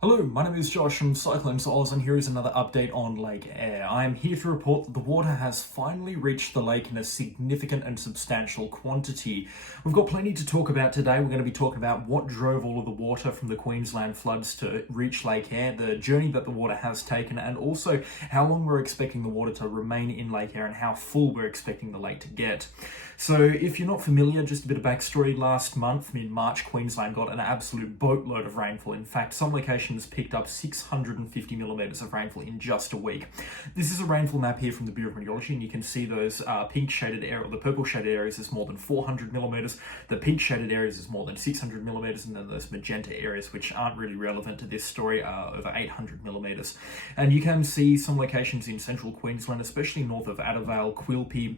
Hello, my name is Josh from CyclonesOZ and here is another update on Lake Eyre. I am here to report that the water has finally reached the lake in a significant and substantial quantity. We've got plenty to talk about today. We're going to be talking about what drove all of the water from the Queensland floods to reach Lake Eyre, the journey that the water has taken, and also how long we're expecting the water to remain in Lake Eyre and how full we're expecting the lake to get. So if you're not familiar, just a bit of backstory. Last month, in March, Queensland got an absolute boatload of rainfall. In fact, some locations picked up 650 millimeters of rainfall in just a week. This is a rainfall map here from the Bureau of Meteorology, and you can see those pink shaded areas, or the purple shaded areas is more than 400 millimeters, the pink shaded areas is more than 600 millimeters, and then those magenta areas, which aren't really relevant to this story, are over 800 millimeters. And you can see some locations in central Queensland, especially north of Addervale, Quilpie,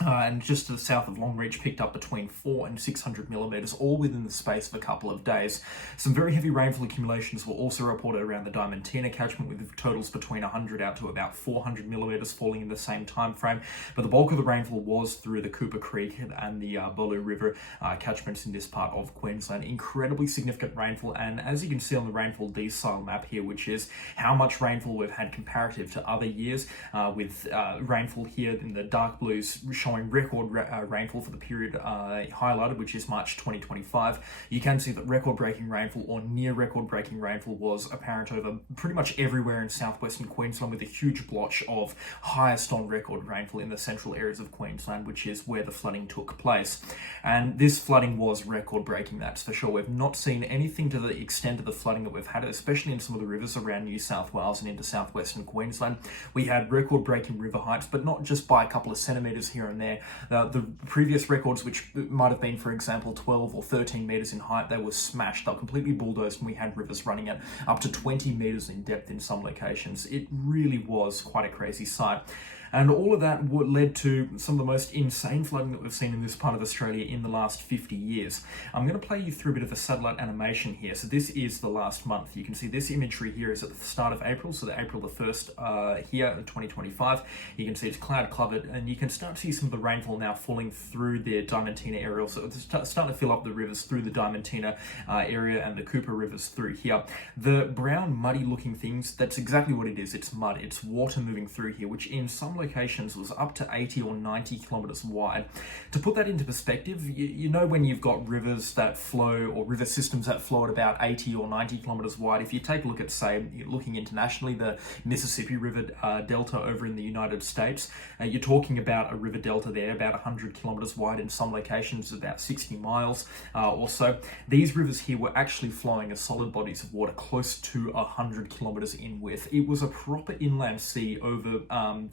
and just to the south of Longreach, picked up between 400 and 600 millimeters, all within the space of a couple of days. Some very heavy rainfall accumulations were also reported around the Diamantina catchment, with totals between 100 out to about 400 millimeters falling in the same time frame. But the bulk of the rainfall was through the Cooper Creek and the Bolu River catchments in this part of Queensland. Incredibly significant rainfall, and as you can see on the rainfall decile map here, which is how much rainfall we've had comparative to other years, with rainfall here in the dark blues showing record rainfall for the period highlighted, which is March 2025. You can see that record-breaking rainfall or near record-breaking rainfall was apparent over pretty much everywhere in southwestern Queensland, with a huge blotch of highest on record rainfall in the central areas of Queensland, which is where the flooding took place. And this flooding was record-breaking, that's for sure. We've not seen anything to the extent of the flooding that we've had, especially in some of the rivers around New South Wales and into southwestern Queensland. We had record-breaking river heights, but not just by a couple of centimetres here and there. The previous records, which might have been, for example, 12 or 13 meters in height, they were smashed. They were completely bulldozed, and we had rivers running at up to 20 meters in depth in some locations. It really was quite a crazy sight. And all of that led to some of the most insane flooding that we've seen in this part of Australia in the last 50 years. I'm going to play you through a bit of a satellite animation here. So this is the last month. You can see this imagery here is at the start of April, so the April the 1st here in 2025. You can see it's cloud covered, and you can start to see some of the rainfall now falling through the Diamantina area. So it's starting to fill up the rivers through the Diamantina area and the Cooper rivers through here. The brown muddy looking things, that's exactly what it is. It's mud. It's water moving through here, which in some locations was up to 80 or 90 kilometers wide. To put that into perspective, you know when you've got rivers that flow, or river systems that flow at about 80 or 90 kilometers wide, if you take a look at, say, looking internationally, the Mississippi River Delta over in the United States, you're talking about a river delta there about 100 kilometers wide, in some locations about 60 miles or so. These rivers here were actually flowing as solid bodies of water close to 100 kilometers in width. It was a proper inland sea over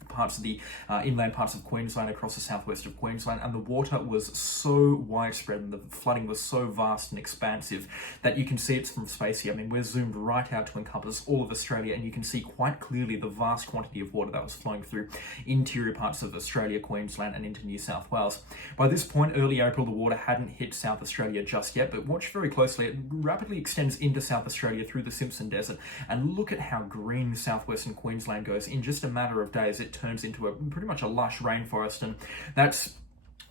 parts of the inland parts of Queensland, across the southwest of Queensland, and the water was so widespread and the flooding was so vast and expansive that you can see it from space here. I mean, we're zoomed right out to encompass all of Australia, and you can see quite clearly the vast quantity of water that was flowing through interior parts of Australia, Queensland, and into New South Wales. By this point, early April, the water hadn't hit South Australia just yet, but watch very closely. It rapidly extends into South Australia through the Simpson Desert, and look at how green southwestern Queensland goes. In just a matter of days, it turns into pretty much a lush rainforest, and that's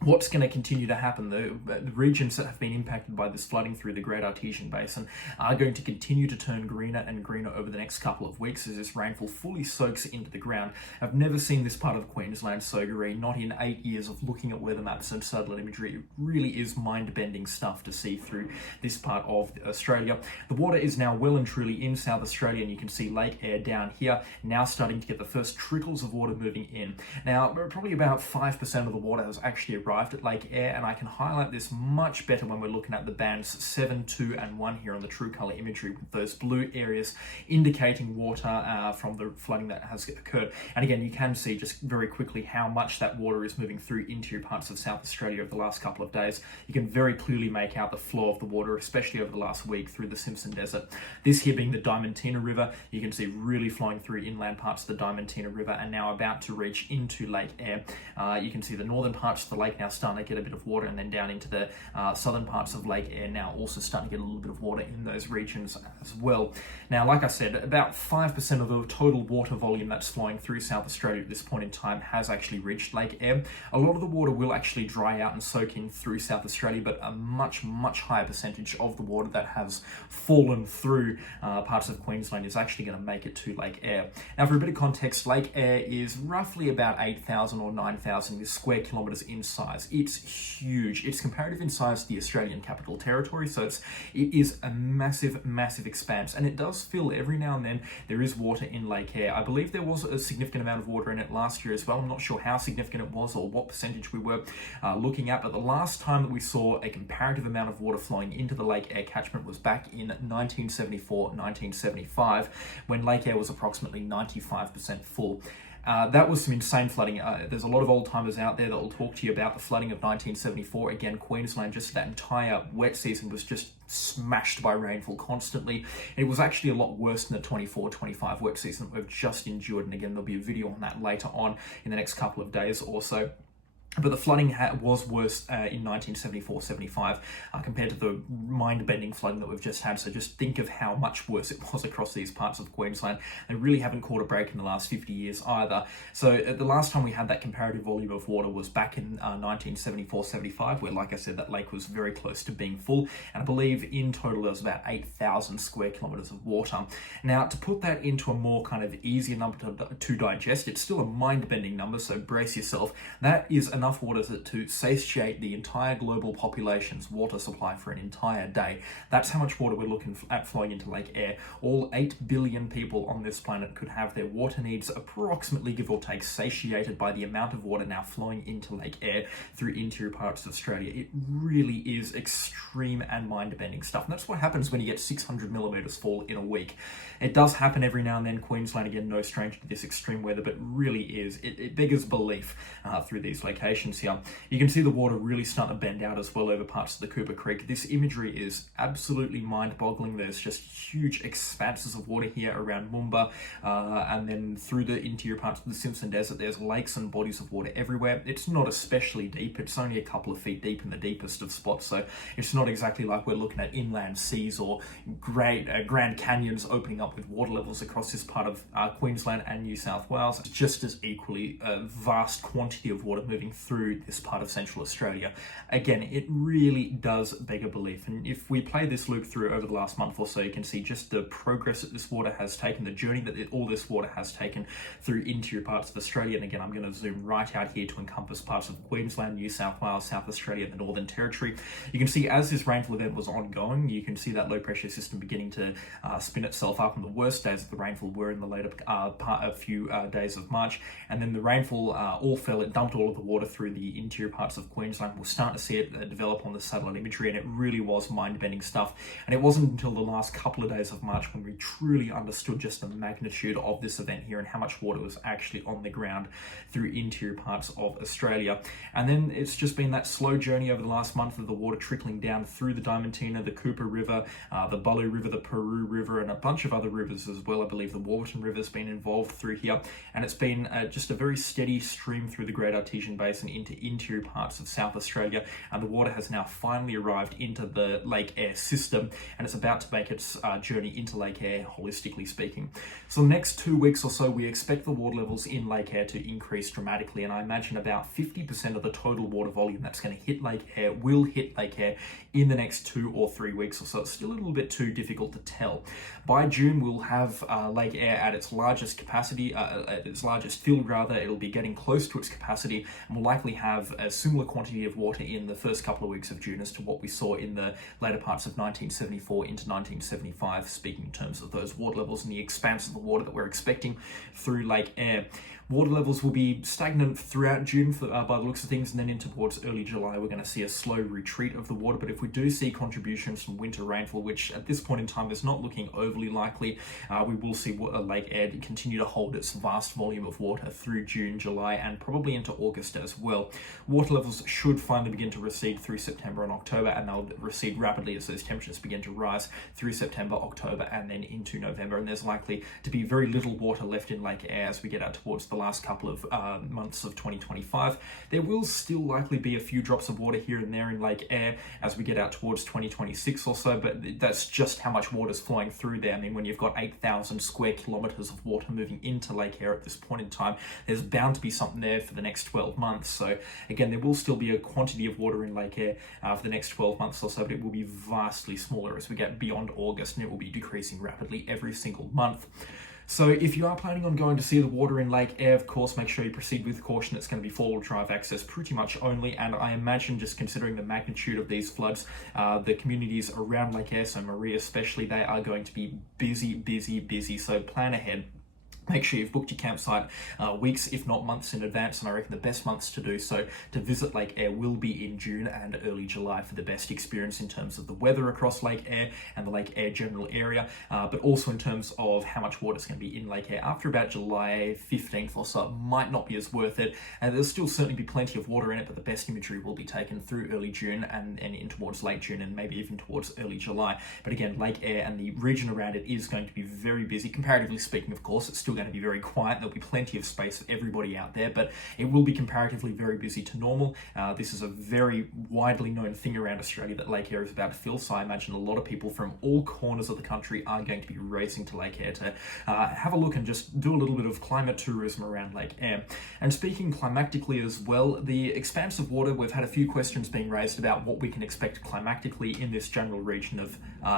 what's going to continue to happen. The regions that have been impacted by this flooding through the Great Artesian Basin are going to continue to turn greener and greener over the next couple of weeks as this rainfall fully soaks into the ground. I've never seen this part of Queensland so green, not in 8 years of looking at weather maps and satellite imagery. It really is mind-bending stuff to see through this part of Australia. The water is now well and truly in South Australia, and you can see Lake Eyre down here now starting to get the first trickles of water moving in. Now, probably about 5% of the water has actually arrived at Lake Eyre, and I can highlight this much better when we're looking at the bands 7, 2, and 1 here on the true color imagery, with those blue areas indicating water from the flooding that has occurred. And again, you can see just very quickly how much that water is moving through interior parts of South Australia over the last couple of days. You can very clearly make out the flow of the water, especially over the last week through the Simpson Desert. This here being the Diamantina River, you can see really flowing through inland parts of the Diamantina River, and now about to reach into Lake Eyre. You can see the northern parts of the lake Lake now starting to get a bit of water, and then down into the southern parts of Lake Eyre now also starting to get a little bit of water in those regions as well. Now, like I said, about 5% of the total water volume that's flowing through South Australia at this point in time has actually reached Lake Eyre. A lot of the water will actually dry out and soak in through South Australia, but a much higher percentage of the water that has fallen through parts of Queensland is actually going to make it to Lake Eyre. Now, for a bit of context, Lake Eyre is roughly about 8,000 or 9,000 square kilometres in size. It's huge. It's comparative in size to the Australian Capital Territory, so it is a massive expanse, and it does feel every now and then there is water in Lake Eyre. I believe there was a significant amount of water in it last year as well. I'm not sure how significant it was or what percentage we were looking at, but the last time that we saw a comparative amount of water flowing into the Lake Eyre catchment was back in 1974-1975, when Lake Eyre was approximately 95% full. That was some insane flooding. There's a lot of old timers out there that will talk to you about the flooding of 1974. Again, Queensland, just that entire wet season was just smashed by rainfall constantly. It was actually a lot worse than the 24-25 wet season that we've just endured. And again, there'll be a video on that later on in the next couple of days or so. But the flooding was worse in 1974-75 compared to the mind-bending flooding that we've just had. So just think of how much worse it was across these parts of Queensland. They really haven't caught a break in the last 50 years either. So the last time we had that comparative volume of water was back in 1974-75, where, like I said, that lake was very close to being full. And I believe in total there was about 8,000 square kilometres of water. Now, to put that into a more kind of easier number to digest, it's still a mind-bending number, so brace yourself. That is enough water to satiate the entire global population's water supply for an entire day. That's how much water we're looking at flowing into Lake Eyre. All 8 billion people on this planet could have their water needs approximately, give or take, satiated by the amount of water now flowing into Lake Eyre through interior parts of Australia. It really is extreme and mind-bending stuff. And that's what happens when you get 600 millimetres fall in a week. It does happen every now and then. Queensland, again, no stranger to this extreme weather, but really is. It beggars belief through these locations here. You can see the water really starting to bend out as well over parts of the Cooper Creek. This imagery is absolutely mind-boggling. There's just huge expanses of water here around Moomba, and then through the interior parts of the Simpson Desert, there's lakes and bodies of water everywhere. It's not especially deep. It's only a couple of feet deep in the deepest of spots, so it's not exactly like we're looking at inland seas or great Grand Canyons opening up with water levels across this part of Queensland and New South Wales. It's just as equally a vast quantity of water moving through this part of Central Australia. Again, it really does beg a belief. And if we play this loop through over the last month or so, you can see just the progress that this water has taken, the journey that all this water has taken through interior parts of Australia. And again, I'm going to zoom right out here to encompass parts of Queensland, New South Wales, South Australia, and the Northern Territory. You can see as this rainfall event was ongoing, you can see that low pressure system beginning to spin itself up, and the worst days of the rainfall were in the later a few days of March. And then the rainfall all fell. It dumped all of the water through the interior parts of Queensland. We're starting to see it develop on the satellite imagery, and it really was mind-bending stuff. And it wasn't until the last couple of days of March when we truly understood just the magnitude of this event here and how much water was actually on the ground through interior parts of Australia. And then it's just been that slow journey over the last month of the water trickling down through the Diamantina, the Cooper River, the Bullu River, the Peru River, and a bunch of other rivers as well. I believe the Warburton River's been involved through here, and it's been just a very steady stream through the Great Artesian Basin into interior parts of South Australia, and the water has now finally arrived into the Lake Eyre system, and it's about to make its journey into Lake Eyre, holistically speaking. So the next 2 weeks or so, we expect the water levels in Lake Eyre to increase dramatically, and I imagine about 50% of the total water volume that's going to hit Lake Eyre will hit Lake Eyre in the next 2 or 3 weeks or so. It's still a little bit too difficult to tell. By June, we'll have Lake Eyre at its largest capacity, at its largest field rather. It'll be getting close to its capacity, and we'll likely have a similar quantity of water in the first couple of weeks of June as to what we saw in the later parts of 1974 into 1975, speaking in terms of those water levels and the expanse of the water that we're expecting through Lake Eyre. Water levels will be stagnant throughout June by the looks of things, and then into towards early July we're going to see a slow retreat of the water. But if we do see contributions from winter rainfall, which at this point in time is not looking overly likely, we will see Lake Eyre continue to hold its vast volume of water through June, July, and probably into August as as well. Water levels should finally begin to recede through September and October, and they'll recede rapidly as those temperatures begin to rise through September, October, and then into November. And there's likely to be very little water left in Lake Eyre as we get out towards the last couple of months of 2025. There will still likely be a few drops of water here and there in Lake Eyre as we get out towards 2026 or so, but that's just how much water is flowing through there. I mean, when you've got 8,000 square kilometers of water moving into Lake Eyre at this point in time, there's bound to be something there for the next 12 months. So again, there will still be a quantity of water in Lake Eyre for the next 12 months or so, but it will be vastly smaller as we get beyond August, and it will be decreasing rapidly every single month. So if you are planning on going to see the water in Lake Eyre, of course, make sure you proceed with caution. It's going to be four-wheel drive access pretty much only, and I imagine, just considering the magnitude of these floods, the communities around Lake Eyre, so Marie especially, they are going to be busy, so plan ahead. Make sure you've booked your campsite weeks, if not months in advance, and I reckon the best months to do so to visit Lake Eyre will be in June and early July for the best experience in terms of the weather across Lake Eyre and the Lake Eyre general area, but also in terms of how much water is going to be in Lake Eyre. After about July 15th or so, it might not be as worth it, and there'll still certainly be plenty of water in it, but the best imagery will be taken through early June and in towards late June and maybe even towards early July. But again, Lake Eyre and the region around it is going to be very busy. Comparatively speaking, of course, it's still going to be very quiet. There'll be plenty of space for everybody out there, but it will be comparatively very busy to normal. This is a very widely known thing around Australia that Lake Eyre is about to fill, so I imagine a lot of people from all corners of the country are going to be racing to Lake Eyre to have a look and just do a little bit of climate tourism around Lake Eyre. And speaking climatically as well, the expansive water, we've had a few questions being raised about what we can expect climatically in this general region of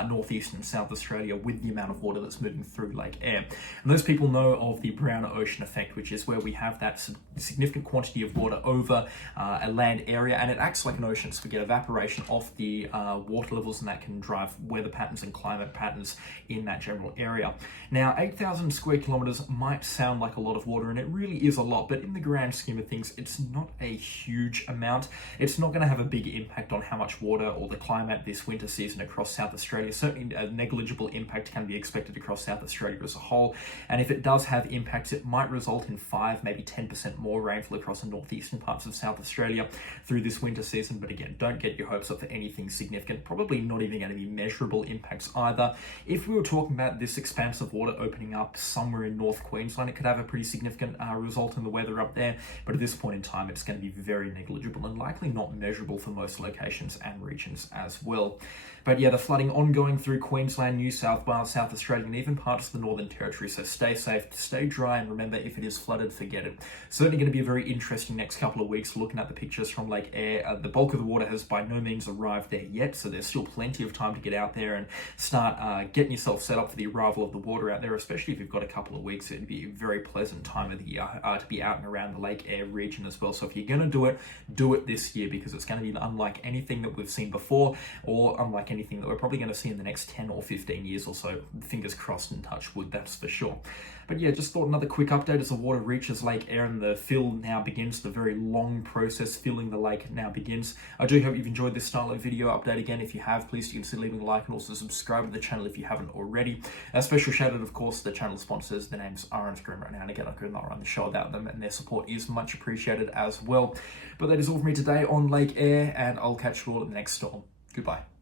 northeast and south Australia with the amount of water that's moving through Lake Eyre. And those people know of the brown ocean effect, which is where we have that significant quantity of water over a land area, and it acts like an ocean, so we get evaporation off the water levels, and that can drive weather patterns and climate patterns in that general area. Now, 8,000 square kilometers might sound like a lot of water, and it really is a lot, but in the grand scheme of things, it's not a huge amount. It's not going to have a big impact on how much water or the climate this winter season across South Australia. Certainly a negligible impact can be expected across South Australia as a whole, and if it does have impacts, it might result in 5, maybe 10% more rainfall across the northeastern parts of South Australia through this winter season. But again, don't get your hopes up for anything significant. Probably not even going to be measurable impacts either. If we were talking about this expansive water opening up somewhere in North Queensland, it could have a pretty significant result in the weather up there. But at this point in time, it's going to be very negligible and likely not measurable for most locations and regions as well. But yeah, the flooding ongoing through Queensland, New South Wales, South Australia, and even parts of the Northern Territory. So stay safe, stay dry, and remember, if it is flooded, forget it. Certainly going to be a very interesting next couple of weeks looking at the pictures from Lake Eyre. The bulk of the water has by no means arrived there yet, so there's still plenty of time to get out there and start getting yourself set up for the arrival of the water out there, especially if you've got a couple of weeks. It'd be a very pleasant time of the year to be out and around the Lake Eyre region as well. So if you're going to do it this year, because it's going to be unlike anything that we've seen before, or unlike anything that we're probably going to see in the next 10 or 15 years or so. Fingers crossed and touch wood, that's for sure. But yeah, just thought another quick update as the water reaches Lake Eyre and the fill now begins. The very long process filling the lake now begins. I do hope you've enjoyed this style of video update. Again, if you have, please consider leaving a like and also subscribe to the channel if you haven't already. A special shout out, of course, to the channel sponsors. Their names are on screen right now, and again, I could not run the show without them, and their support is much appreciated as well. But that is all from me today on Lake Eyre, and I'll catch you all at the next storm. Goodbye.